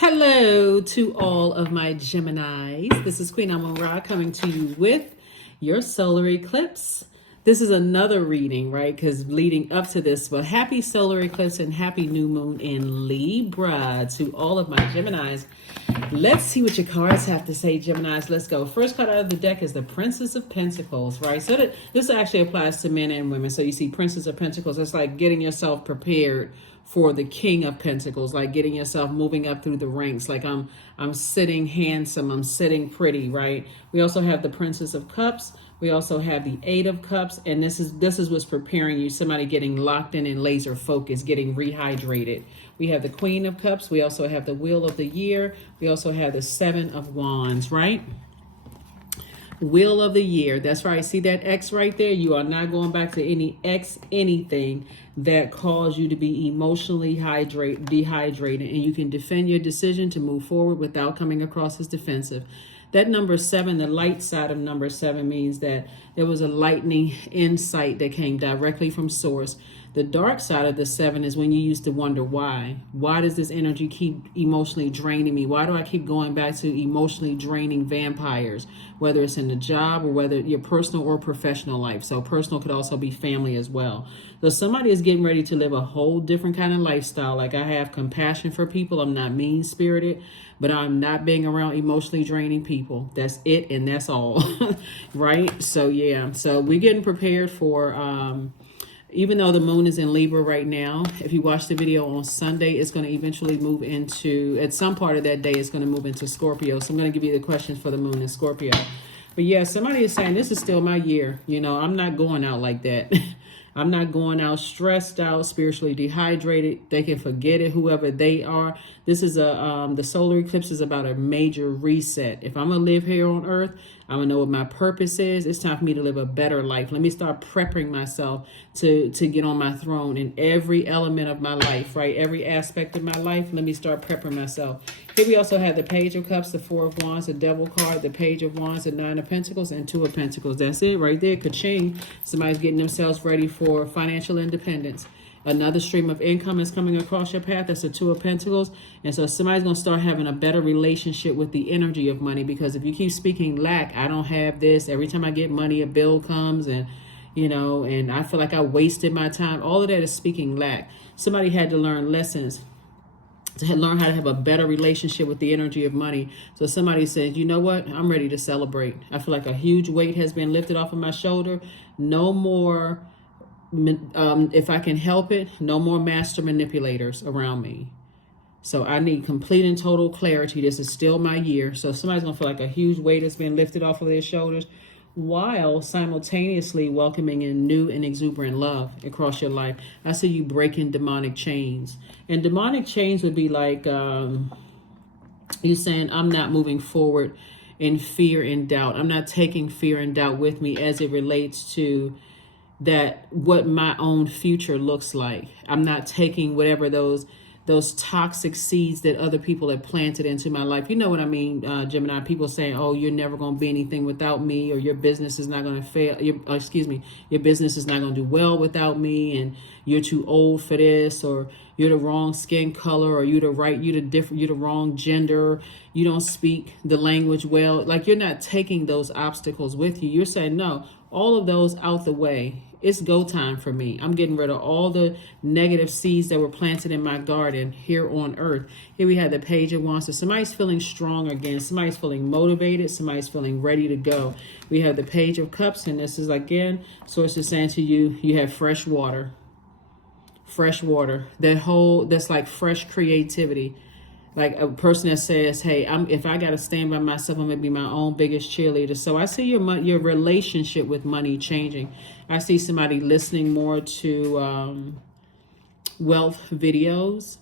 Hello to all of my Geminis. This is Queen Amun Ra coming to you with your solar eclipse. This is another reading, right? Because leading up to this, but happy solar eclipse and happy new moon in Libra to all of my Geminis. Let's see what your cards have to say, Geminis. Let's go. First card out of the deck is the Princess of Pentacles, right? So this actually applies to men and women. So you see Princess of Pentacles. It's like getting yourself prepared for the King of Pentacles, like getting yourself moving up through the ranks. Like I'm sitting handsome, I'm sitting pretty, right? We also have the Princess of Cups. We also have the Eight of Cups, and this is what's preparing you. Somebody getting locked in and laser focused, getting rehydrated. We have the Queen of Cups. We also have the Wheel of the Year. We also have the Seven of Wands, right? Wheel of the Year. That's right. See that X right there? You are not going back to any X anything that caused you to be emotionally dehydrated, and you can defend your decision to move forward without coming across as defensive. That number 7, the light side of number 7, means that there was a lightning insight that came directly from source. The dark side of the 7 is when you used to wonder why. Why does this energy keep emotionally draining me? Why do I keep going back to emotionally draining vampires? Whether it's in the job or whether your personal or professional life. So personal could also be family as well. So somebody is getting ready to live a whole different kind of lifestyle. Like, I have compassion for people. I'm not mean-spirited, but I'm not being around emotionally draining people. That's it, and that's all. Right? So yeah. So we're getting prepared for even though the moon is in Libra right now, if you watch the video on Sunday, it's going to eventually move into, at some part of that day, it's going to move into Scorpio. So I'm going to give you the questions for the moon in Scorpio. But yeah, somebody is saying this is still my year. You know, I'm not going out like that. I'm not going out stressed out, spiritually dehydrated. They can forget it, whoever they are. This is the solar eclipse is about a major reset. If I'm going to live here on earth, I'm going to know what my purpose is. It's time for me to live a better life. Let me start prepping myself to get on my throne in every element of my life, right? Every aspect of my life. Let me start prepping myself. Here we also have the Page of Cups, the Four of Wands, the Devil card, the Page of Wands, the Nine of Pentacles, and Two of Pentacles. That's it right there. Ka-ching. Somebody's getting themselves ready for financial independence. Another stream of income is coming across your path. That's the Two of Pentacles. And so somebody's going to start having a better relationship with the energy of money, because if you keep speaking lack, I don't have this. Every time I get money, a bill comes, and you know, and I feel like I wasted my time. All of that is speaking lack. Somebody had to learn lessons to learn how to have a better relationship with the energy of money. So somebody says, you know what? I'm ready to celebrate. I feel like a huge weight has been lifted off of my shoulder. No more, if I can help it, no more master manipulators around me. So I need complete and total clarity. This is still my year. So somebody's going to feel like a huge weight has been lifted off of their shoulders, while simultaneously welcoming in new and exuberant love across your life. I see you breaking demonic chains. And demonic chains would be like you saying, I'm not moving forward in fear and doubt. I'm not taking fear and doubt with me as it relates to that, what my own future looks like. I'm not taking whatever those toxic seeds that other people have planted into my life. You know what I mean, Gemini? People saying, oh, you're never going to be anything without me, or your business is not going to fail. Your business is not going to do well without me, and you're too old for this, or you're the wrong skin color, or you're the wrong gender. You don't speak the language well. Like, you're not taking those obstacles with you. You're saying, no, all of those out the way. It's go time for me. I'm getting rid of all the negative seeds that were planted in my garden here on earth. Here we have the Page of Wands. So somebody's feeling strong again. Somebody's feeling motivated. Somebody's feeling ready to go. We have the Page of Cups, and this is, again, Source is saying to you, you have fresh water. Fresh water. That's like fresh creativity. Like a person that says, hey, if I got to stand by myself, I'm going to be my own biggest cheerleader. So I see your relationship with money changing. I see somebody listening more to wealth videos.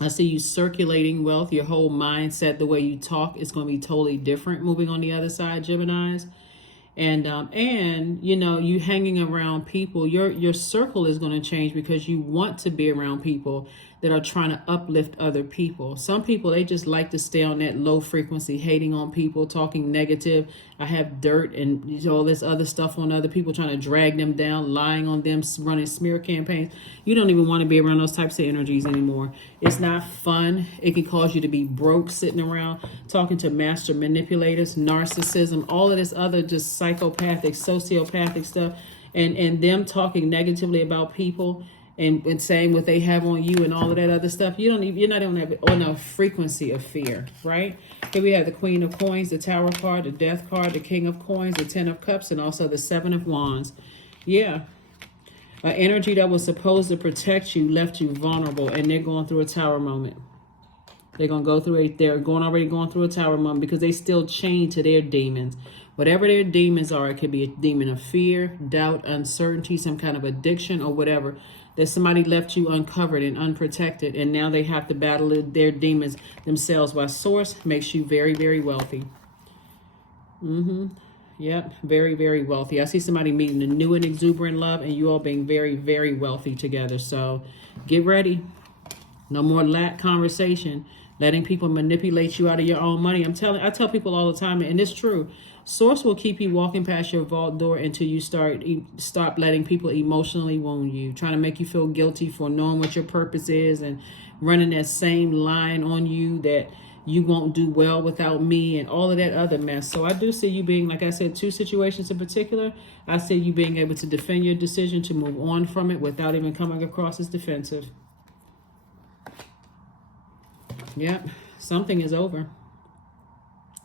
I see you circulating wealth. Your whole mindset, the way you talk, is going to be totally different moving on the other side, Geminis. And you know, you hanging around people, your circle is going to change because you want to be around people that are trying to uplift other people. Some people, they just like to stay on that low frequency, hating on people, talking negative. I have dirt and all this other stuff on other people, trying to drag them down, lying on them, running smear campaigns. You don't even want to be around those types of energies anymore. It's not fun. It can cause you to be broke sitting around talking to master manipulators, narcissism, all of this other just psychopathic, sociopathic stuff, and them talking negatively about people and saying what they have on you and all of that other stuff. You're not on a frequency of fear, right? Here we have the Queen of Coins, the Tower card, the Death card, the King of Coins, the Ten of Cups, and also the Seven of Wands. Yeah. An energy that was supposed to protect you left you vulnerable, and they're going through a tower moment. They're going to go through already going through a tower moment because they still chained to their demons. Whatever their demons are, it could be a demon of fear, doubt, uncertainty, some kind of addiction or whatever. That somebody left you uncovered and unprotected, and now they have to battle their demons themselves. While Source makes you very, very wealthy. Yep, very, very wealthy. I see somebody meeting a new and exuberant love, and you all being very, very wealthy together. So get ready. No more lack conversation. Letting people manipulate you out of your own money. I tell people all the time, and it's true. Source will keep you walking past your vault door until you stop letting people emotionally wound you, trying to make you feel guilty for knowing what your purpose is and running that same line on you that you won't do well without me and all of that other mess. So I do see you being, like I said, two situations in particular. I see you being able to defend your decision to move on from it without even coming across as defensive. Yep, something is over.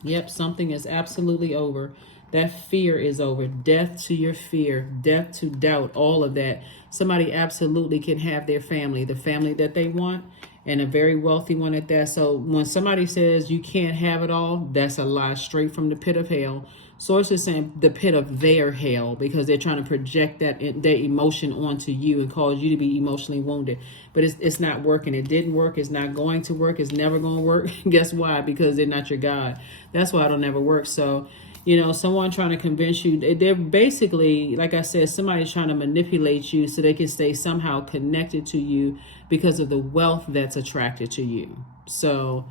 Yep, something is absolutely over. That fear is over. Death to your fear, death to doubt, all of that. Somebody absolutely can have their family, the family that they want, and a very wealthy one at that. So when somebody says you can't have it all, that's a lie straight from the pit of hell. Source is saying the pit of their hell because they're trying to project their emotion onto you and cause you to be emotionally wounded. But it's not working. It didn't work. It's not going to work. It's never going to work. Guess why? Because they're not your God. That's why it'll never work. So, someone trying to convince you, they're basically, like I said, somebody's trying to manipulate you so they can stay somehow connected to you because of the wealth that's attracted to you. So,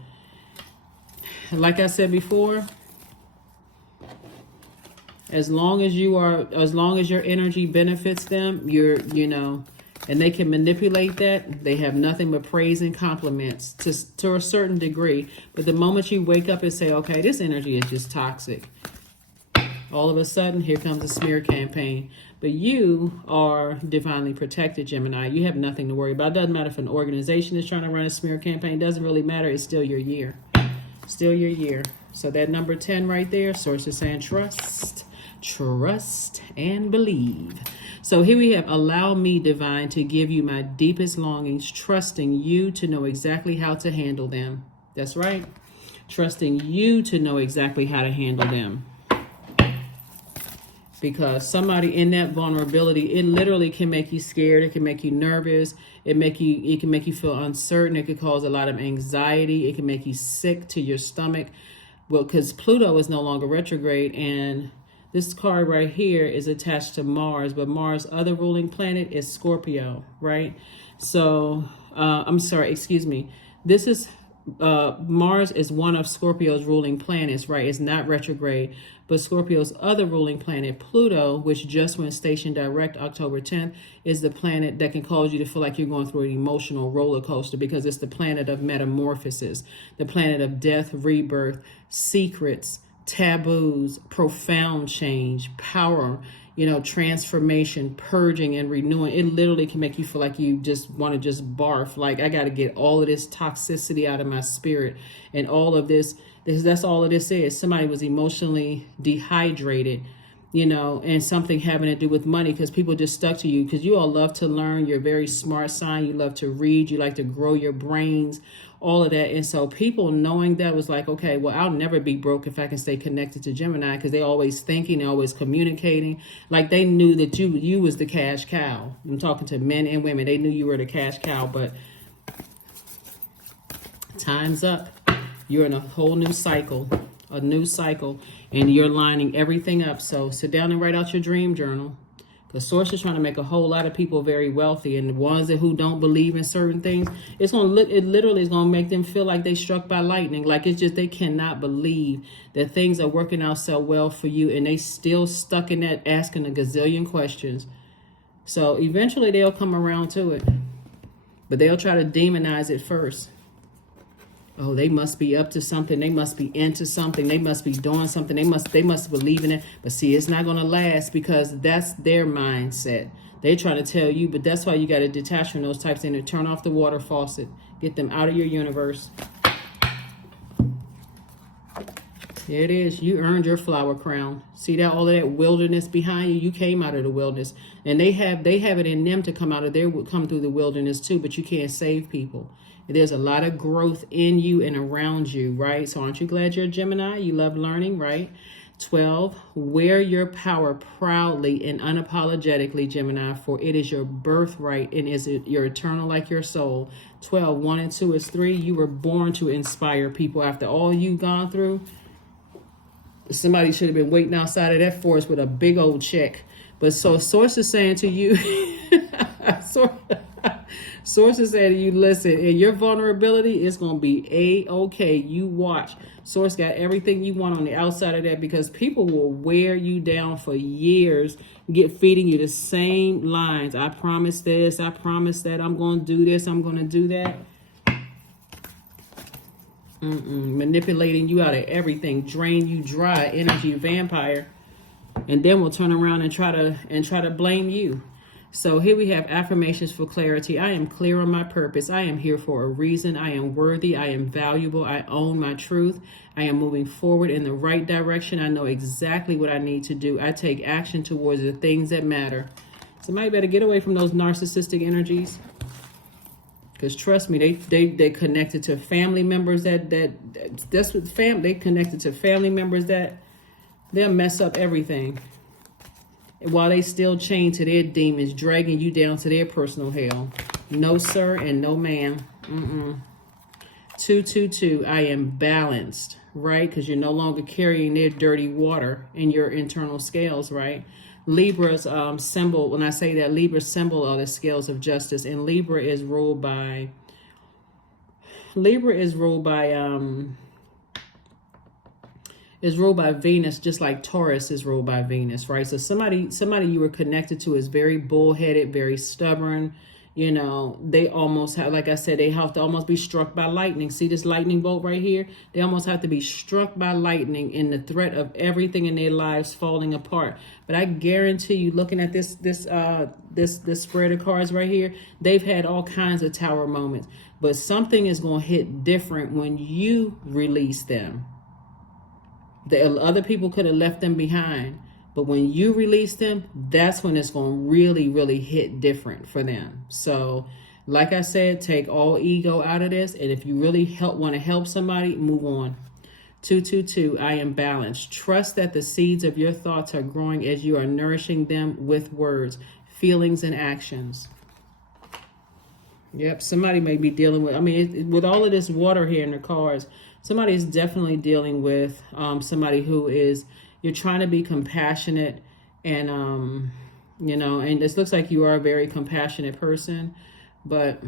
like I said before, as long as your energy benefits them, and they can manipulate that, they have nothing but praise and compliments to a certain degree. But the moment you wake up and say, okay, this energy is just toxic, all of a sudden, here comes a smear campaign. But you are divinely protected, Gemini. You have nothing to worry about. It doesn't matter if an organization is trying to run a smear campaign. It doesn't really matter. It's still your year. Still your year. So that number 10 right there, Source is saying trust. Trust and believe. So here we have, allow me, divine, to give you my deepest longings, trusting you to know exactly how to handle them. That's right. Trusting you to know exactly how to handle them. Because somebody in that vulnerability, it literally can make you scared. It can make you nervous. It can make you feel uncertain. It could cause a lot of anxiety. It can make you sick to your stomach. Well, because Pluto is no longer retrograde, and this card right here is attached to Mars, but Mars' other ruling planet is Scorpio, right? So, This is, Mars is one of Scorpio's ruling planets, right? It's not retrograde, but Scorpio's other ruling planet, Pluto, which just went station direct October 10th, is the planet that can cause you to feel like you're going through an emotional roller coaster because it's the planet of metamorphosis, the planet of death, rebirth, secrets, taboos, profound change, power, transformation, purging and renewing. It literally can make you feel like you just want to just barf. Like, I got to get all of this toxicity out of my spirit and all of this. That's all of this is. Somebody was emotionally dehydrated, and something having to do with money because people just stuck to you because you all love to learn. You're a very smart sign. You love to read. You like to grow your brains, all of that. And so people knowing that was like, okay, well, I'll never be broke if I can stay connected to Gemini because they're always thinking, they're always communicating. Like they knew that you was the cash cow. I'm talking to men and women. They knew you were the cash cow, but time's up. You're in a whole new cycle, and you're lining everything up. So sit down and write out your dream journal Because Source is trying to make a whole lot of people very wealthy, and the ones who don't believe in certain things, it literally is gonna make them feel like they struck by lightning. Like it's just they cannot believe that things are working out so well for you, and they still stuck in that asking a gazillion questions. So eventually they'll come around to it, but they'll try to demonize it first. Oh, they must be up to something. They must be into something. They must be doing something. They must believe in it. But see, it's not going to last because that's their mindset. They're trying to tell you, but that's why you got to detach from those types and turn off the water faucet. Get them out of your universe. There it is. You earned your flower crown. See that all of that wilderness behind you? You came out of the wilderness, and they have it in them to come through the wilderness too. But you can't save people. There's a lot of growth in you and around you, right? So aren't you glad you're a Gemini? You love learning, right? 12, wear your power proudly and unapologetically, Gemini, for it is your birthright and is it your eternal like your soul. 12, 1 and 2 is 3. You were born to inspire people. After all you've gone through, somebody should have been waiting outside of that forest with a big old check. But so Source is saying to you, Source is saying to you, listen, in your vulnerability, it's going to be A-okay. You watch. Source got everything you want on the outside of that, because people will wear you down for years, feeding you the same lines. I promise this. I promise that. I'm going to do this. I'm going to do that. Manipulating you out of everything. Drain you dry. Energy vampire. And then we'll turn around and try to blame you. So here we have affirmations for clarity. I am clear on my purpose. I am here for a reason. I am worthy. I am valuable. I own my truth. I am moving forward in the right direction. I know exactly what I need to do. I take action towards the things that matter. Somebody better get away from those narcissistic energies. Because trust me, they connected to family members that's what they connected to family members that they'll mess up everything. While they still chained to their demons, dragging you down to their personal hell. No, sir, and no, ma'am. 222, I am balanced, right? Because you're no longer carrying their dirty water in your internal scales, right? Libra's symbol, when I say that, Libra's symbol are the scales of justice. And Libra is ruled by Venus, just like Taurus is ruled by Venus, right? So somebody you were connected to is very bullheaded, very stubborn. You know, they almost have, like I said, they have to almost be struck by lightning. See this lightning bolt right here? They almost have to be struck by lightning in the threat of everything in their lives falling apart. But I guarantee you, looking at this spread of cards right here, they've had all kinds of tower moments. But something is going to hit different when you release them. The other people could have left them behind, but when you release them, that's when it's going to really, really hit different for them. So, like I said, take all ego out of this, and if you really want to help somebody, move on. 222, I am balanced. Trust that the seeds of your thoughts are growing as you are nourishing them with words, feelings, and actions. Yep, somebody may be dealing with, with all of this water here in the cards, somebody is definitely dealing with somebody who is, you're trying to be compassionate and, and this looks like you are a very compassionate person, but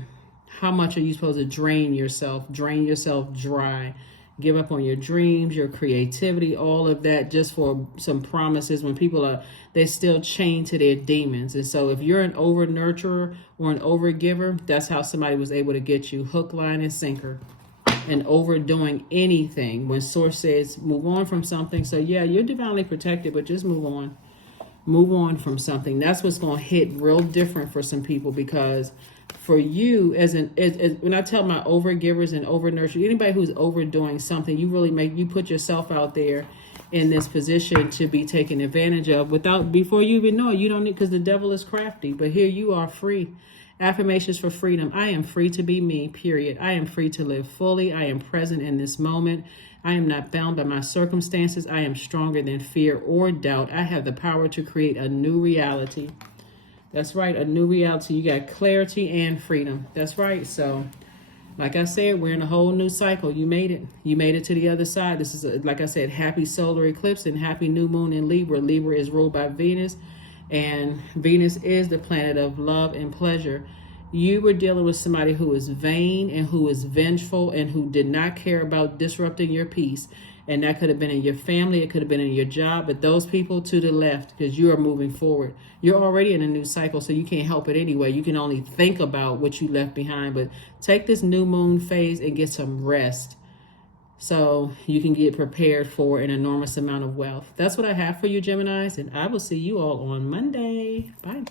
how much are you supposed to drain yourself dry, give up on your dreams, your creativity, all of that just for some promises when people they're still chained to their demons. And so if you're an over nurturer or an over giver, that's how somebody was able to get you hook, line, and sinker. And overdoing anything when Source says move on from something. So yeah, you're divinely protected, but just move on from something. That's what's going to hit real different for some people, because for you when I tell my over givers and over nurturers, anybody who's overdoing something, you put yourself out there in this position to be taken advantage of before you even know it. You don't need, because the devil is crafty, but here you are free. Affirmations for freedom. I am free to be me, period. I am free to live fully. I am present in this moment. I am not bound by my circumstances. I am stronger than fear or doubt. I have the power to create a new reality. That's right, a new reality. You got clarity and freedom. That's right. So, like I said, we're in a whole new cycle. You made it. You made it to the other side. This is, like I said, happy solar eclipse and happy new moon in Libra. Libra is ruled by Venus. And Venus is the planet of love and pleasure. You were dealing with somebody who is vain and who is vengeful and who did not care about disrupting your peace. And that could have been in your family, it could have been in your job, but those people to the left, because you are moving forward. You're already in a new cycle, so you can't help it anyway. You can only think about what you left behind, but take this new moon phase and get some rest so you can get prepared for an enormous amount of wealth. That's what I have for you, Geminis, and I will see you all on Monday. Bye.